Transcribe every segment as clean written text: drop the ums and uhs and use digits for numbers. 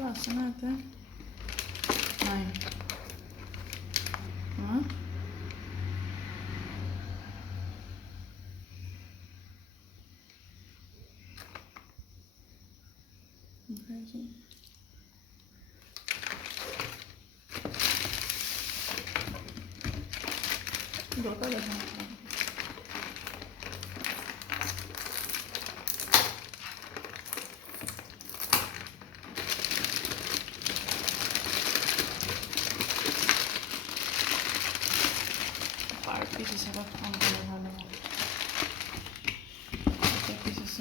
वासना आता है नहीं हाँ धोखा देखा pieces of pieces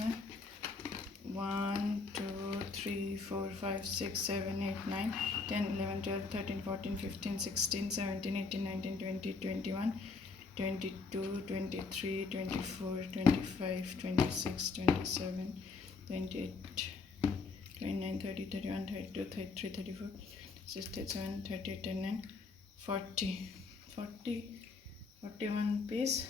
1 2 3 4 5 6 7 8 9 10 11 12 13 14 15 16 17 18 19 20 21 22 23 24 25 26 27 28 29 30 31 32 33 34 67 38 39 40 41 piece